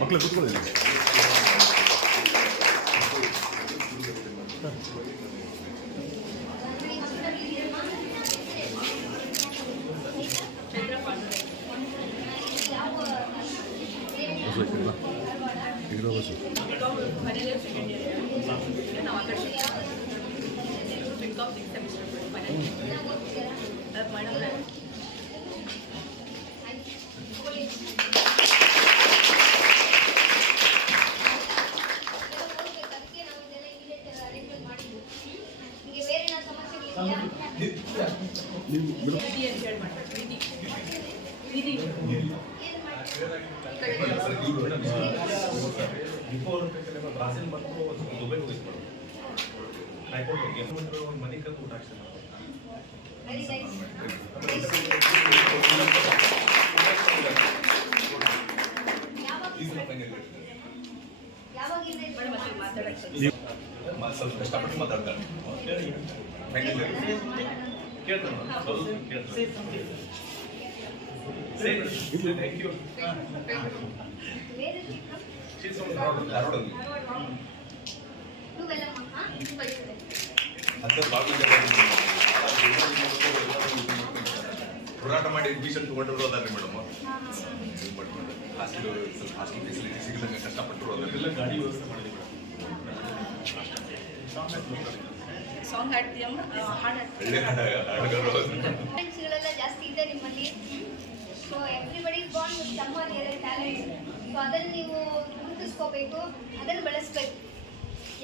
ಮಕ್ಕಳು ಕೂತ್ಕೊಳ್ಳಿ. ಇರೋ bus final year second year ನಾವು ಆ ಬ್ರಾಜಿಲ್ ಮತ್ತು ದುಬೈ ಹೋಗಿ ಒಂದು ಮನೆ ಕದ್ದು ಊಟ ಸ್ವಲ್ಪ ಕಷ್ಟಪಟ್ಟು ಮಾತಾಡ್ತಾರೆ ಮೇಡಮ್ ಸ್ವಲ್ಪ ಕೇಳ್ತಾರೆ ಹಾ ಬೈಸಿದೆ ಅಂತ ಭಾಳ ಹೋರಾಟ ಮಾಡಿ ಅಡ್ಮಿಷನ್ ತಗೊಂಡಿರೋ ಅದಾರೆ ಮೇಡಮ್ ಹಾಸ್ಟೆಲ್ ಸ್ವಲ್ಪ ಹಾಸ್ಟೆಲ್ ಫೆಸಿಲಿಟಿ ಸಿಗದಂಗೆ ಕಷ್ಟಪಟ್ಟರು ಅದನ್ನೆಲ್ಲ ಗಾಡಿ ವ್ಯವಸ್ಥೆ ಮಾಡಿದ್ವಿ ಸಾಂಗ್ ಹಾಡ್ತೀಯಮ್ಮ ಹಾಡು ಹಾಡ್ತೀಯ ಒಳ್ಳೆ ಹಾಡುಗಾರರು ಜಾಸ್ತಿ ಇದೆ ನಿಮ್ಮಲ್ಲಿ. ಬಾನ್ ಏನೇ ಟ್ಯಾಲೆಂಟ್ ಸೊ ಅದನ್ನು ನೀವು ಗುರುತಿಸ್ಕೋಬೇಕು, ಅದನ್ನು ಬೆಳೆಸ್ಬೇಕು.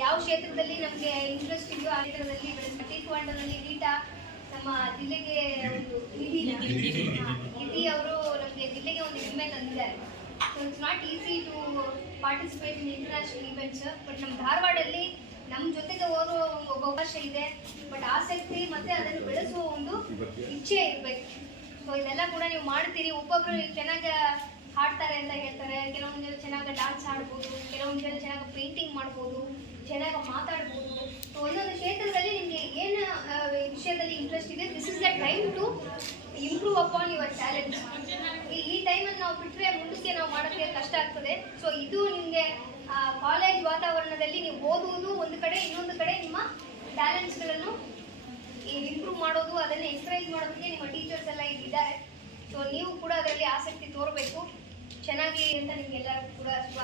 ಯಾವ ಕ್ಷೇತ್ರದಲ್ಲಿ ನಮಗೆ ಇಂಟ್ರೆಸ್ಟ್ ಇದೆಯೋ ಆ ಕ್ಷೇತ್ರದಲ್ಲಿ ಬೆಳೆಸ್ಬೇಕು. ಟೇಕ್ವಾಂಡೋನಲ್ಲಿ ರೀಟಾ ನಮ್ಮ ಜಿಲ್ಲೆಗೆ ಒಂದು ನಿಧಿ ಅವರು ನಮಗೆ ಜಿಲ್ಲೆಗೆ ಒಂದು ಹೆಮ್ಮೆ ತಂದಿದ್ದಾರೆ. So it's not easy to participate in international events but ನಮ್ಮ ಧಾರವಾಡಲ್ಲಿ ನಮ್ಮ ಜೊತೆಗೆ ಓದುವ ಒಂದು ಅವಕಾಶ ಇದೆ. ಬಟ್ ಆಸಕ್ತಿ ಮತ್ತೆ ಅದನ್ನು ಬೆಳೆಸುವ ಒಂದು ಇಚ್ಛೆ ಇರಬೇಕು. ಸೊ ಇದೆಲ್ಲ ಕೂಡ ನೀವು ಮಾಡ್ತೀರಿ. ಒಬ್ಬೊಬ್ರು ಚೆನ್ನಾಗಿ ಹಾಡ್ತಾರೆ ಅಂತ ಹೇಳ್ತಾರೆ. ಕೆಲವೊಂದು ಜನ ಚೆನ್ನಾಗಿ ಡಾನ್ಸ್ ಆಡ್ಬೋದು ಕೆಲವೊಂದು ಜನ ಚೆನ್ನಾಗಿ ಪೇಂಟಿಂಗ್ ಮಾಡ್ಬೋದು, ಚೆನ್ನಾಗಿ ಮಾತಾಡ್ಬೋದು. ಸೊ ಒಂದೊಂದು ಕ್ಷೇತ್ರದಲ್ಲಿ ನಿಮಗೆ ಏನು ವಿಷಯದಲ್ಲಿ ಇಂಟ್ರೆಸ್ಟ್ ಇದೆ this is the time to improve upon your talent ಈ ಟೈಮಲ್ಲಿ ನಾವು ಬಿಟ್ಟರೆ ಮುಂದಕ್ಕೆ ನಾವು ಮಾಡೋಕ್ಕೆ ಕಷ್ಟ ಆಗ್ತದೆ. ಸೊ ಇದು ನಿಮಗೆ ಕಾಲೇಜ್ ವಾತಾವರಣದಲ್ಲಿ ನೀವು ಓದುವುದು ಒಂದು ಕಡೆ, ಇನ್ನೊಂದು ಇಂಪ್ರೂವ್ ಮಾಡೋದು, ಅದನ್ನು ಎನ್ಕರೇಜ್ ಮಾಡೋದಕ್ಕೆ ನಿಮ್ಮ ಟೀಚರ್ಸ್ ಎಲ್ಲ ಇದ್ದಾರೆ ಸೊ ನೀವು ಕೂಡ ಅದರಲ್ಲಿ ಆಸಕ್ತಿ ತೋರಬೇಕು. ಚೆನ್ನಾಗಿ ಅಂತ ನಿಮಗೆಲ್ಲರಿಗೂ ಕೂಡ ಶುಭ